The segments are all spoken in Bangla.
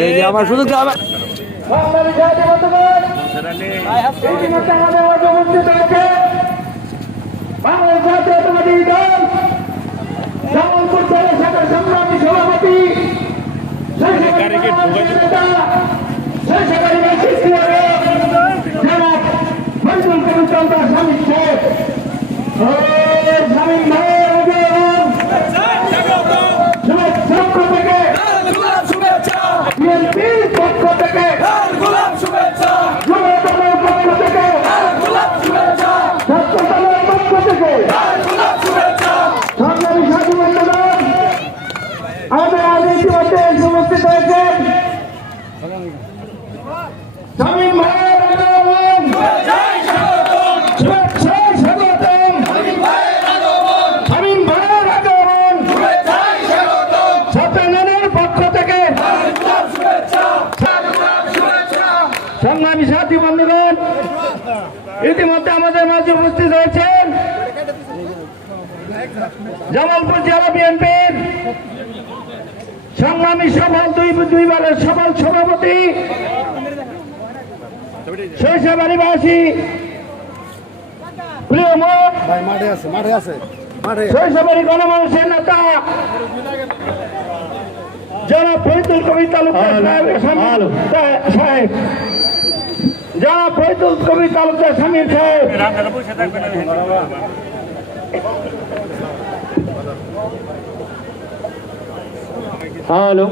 এই যে আমার সুযোগ হয়েছে বাংলাদেশ জাতীয়তাবাদী দল জামালপুর জেলা শাখার সংগ্রামী সভাপতি মঞ্জুর কবির স্বামী শেখ স্বামী পক্ষ থেকে বিএনপির পক্ষ থেকে যুবদলের পক্ষ থেকে ছাত্রদলের পক্ষ থেকে সরকারি সাধু বন্ধুগণ আমাদের আজ ইতিমধ্যে এসে উপস্থিত হয়েছেন থেকে। সংগ্রামী সাথী বন্ধুগণ ইতিমধ্যে আমাদের মাঝে উপস্থিত হয়েছেন জামালপুর জেলা বিএনপির সংগ্রামী সফল দুই দুইবারের সফল সভাপতি। শৈশবাড়িবাসী প্রিয় মাঠে আছে মাঠে আছে মাঠে। শৈশবাড়ি গণমানুষের নেতা। জনাব ফরিদুল কবি তালুকদার সাহেবের সাহেব জনাব ফরিদুল কবি তালুকদার স্বামীর সাহেব। হ্যালো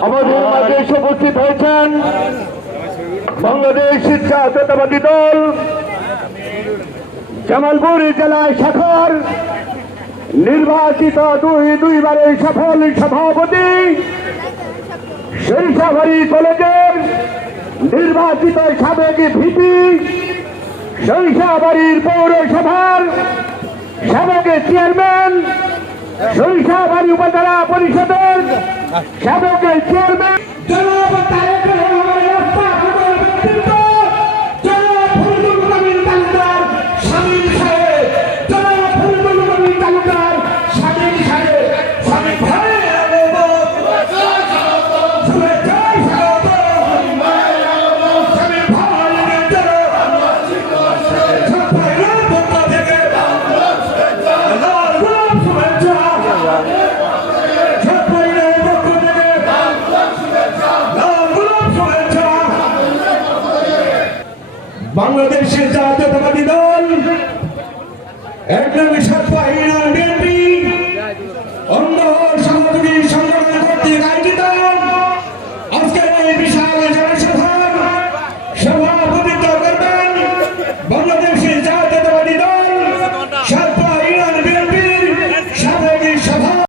আমাদের মাঝে এসে উপস্থিত হয়েছেন বাংলাদেশ জাতীয়তাবাদী দল, জামালপুর জেলা শাখার নির্বাচিত দুই দুইবারের সফল সভাপতি শৈশাবাড়ি কলেজের নির্বাচিত সাবেক ভিপি শৈশাবাড়ির পৌরসভার সাবেক চেয়ারম্যান শৈশাবাড়ি উপজেলা পরিষদের সাবেক চেয়ারম্যান বাংলাদেশের জাতীয়তাবাদী দল এক নং